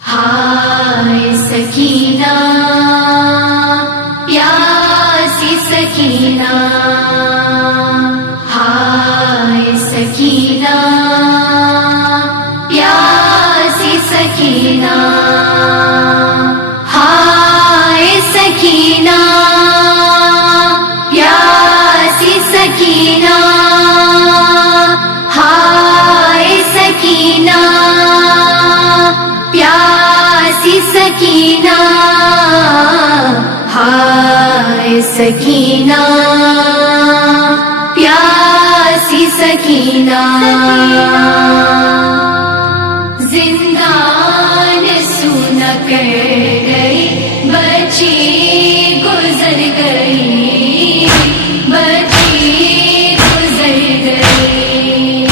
ہائے سکینہ پیاسی سکینہ، ہائے سکینہ پیاسی سکینہ، ہائے سکینہ پیاسی سکینہ، ہائے سکینہ پیاسی سکینہ، ہائے سکینہ پیاسی سکینہ، زندان سونا کر گئی بچی گزر گئی، بچی گزر گئی،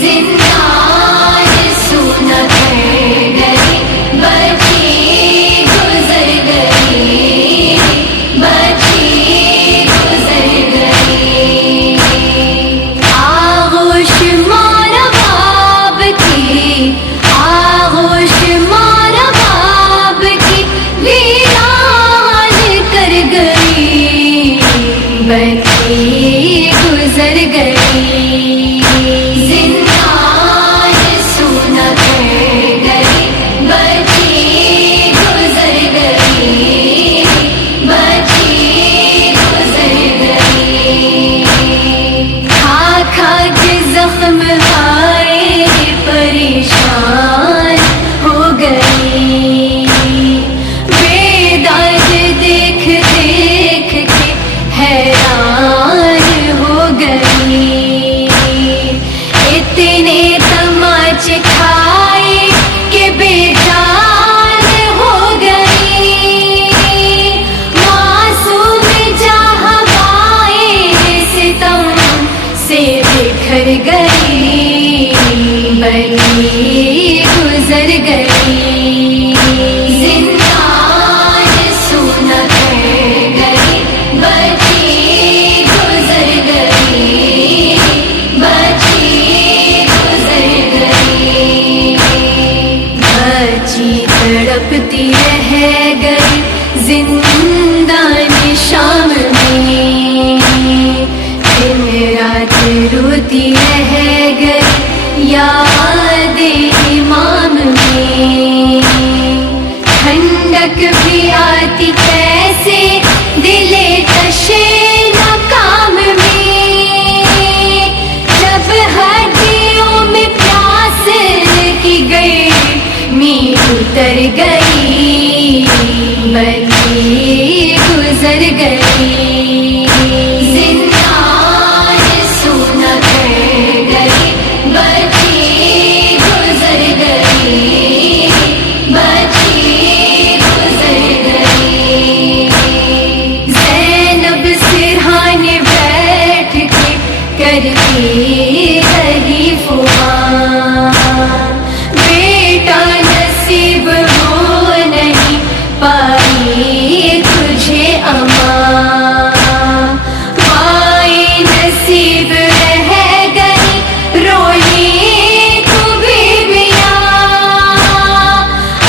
زندان سونا کر گئی بچی گزر گئی، بچی گزر گئی، آغوش مارا باب کی، آغوش مارا باب کی ویران کر گئی، بچی گزر گئی، زندان سونا کر گئی بچی گزر گئی، بچی گزر گئی، کھا کھا کے زخم آئے پریشان ہو گئی، بیداد دیکھ دیکھ کے حیران ہو گئی، اتنے تماچے کھائے کہ بے جان ہو گئی، معصوم جہاں بائے ستم سے بکھر گئی، بچی گزر گئی، زندان سونا کر گئی بچی گزر گئی، بچی گزر گئی، بچی تڑپتی رہ گئی زندان شام میں، دن رات روتی رہ گئی یاد امام میں، ٹھنڈک بھی آتی کیسے دل تشے ناکام میں، جب ہڈیوں میں پیاس کی گرمی اتر گئی، بچی گزر گئی، زندان سونا کر گئی بچی گزر گئی، بچی گزر گئی، زینب سرحان بیٹھ کے کرتی رہی فغاں، بیٹا نصیب ہو نہیں پائی تجھے اماں، مائیں نصیب رہ گئی روئی تو بیویاں،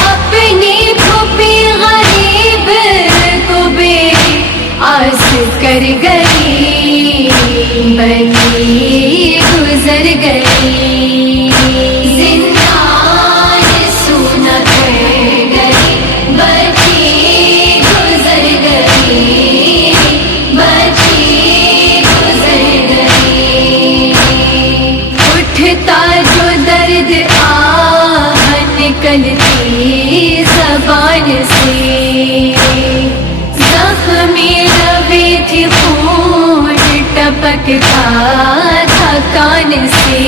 اپنی پھوپھی غریب کو بے آس کر گئی، بچی گزر گئی، زندان سونا کر گئی بچی گزر گئی، بچی گزر گئی، اٹھتا جو درد آہ نکلتی زبان سے، زخمی لبیں تھی خون ٹپکتا تھا کان سے،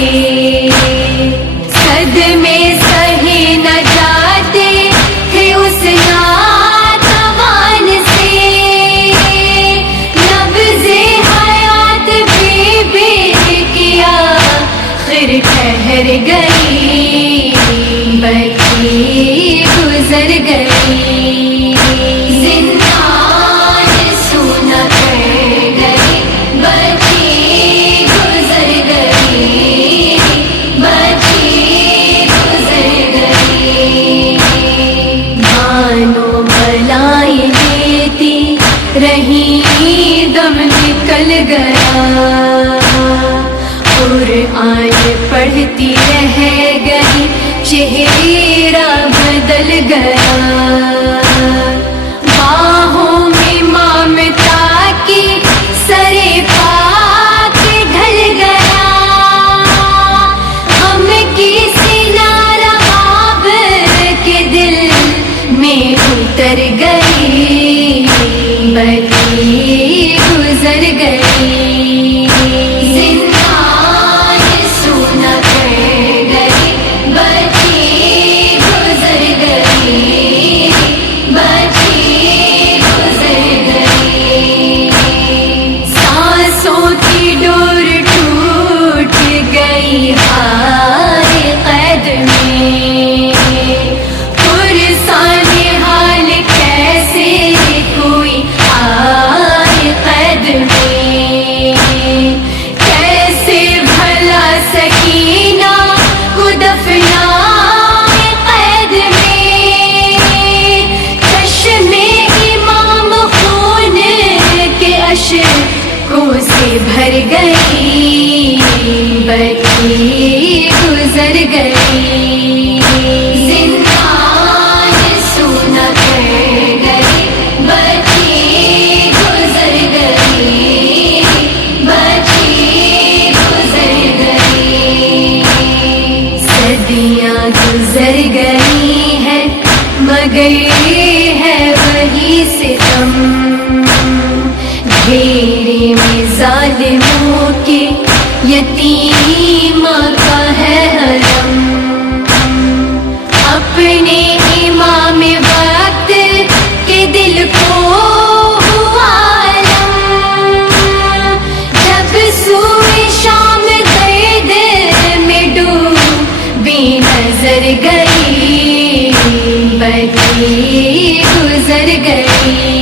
صدمے سہی نہ جاتے تھے اس ناتوان سے، نبض حیات بی بی کی آخر ٹھہر گئی، بچی گزر گئی، زندان سونا کر گئی بچی گزر گئی، گیا قرآن پڑھتی رہ گئی چہرہ بدل گیا باہوں میں ممتا کی سر پاک ڈھل گیا ہم کی سینہ رباب کے دل میں اتر گئی بتی گزر گئی زندان سونا کر گئی بتی گزر گئی بتی گزر گئی سانسوں کی ڈور ٹوٹ گئی ہائے قید میں پرسان حال کیسے کوئی آئے قید میں کیسے بھلا سکینہ کو دفنائے قید میں چشم امام خون کے اشکوں سے بھر گئی بتی گزر گئی زندان سونا کر گئی بتی گزر گئی بتی گزر گئی صدیاں گزر گئی ہیں مگر ہے وہی ستم گھیرے میں ظالموں کے یتیمہ کا ہے حرم اپنے امام وقت کے دل کو ہوا علم جب سوئے شام درد میں ڈوبی نظر گئی بتی گزر گئی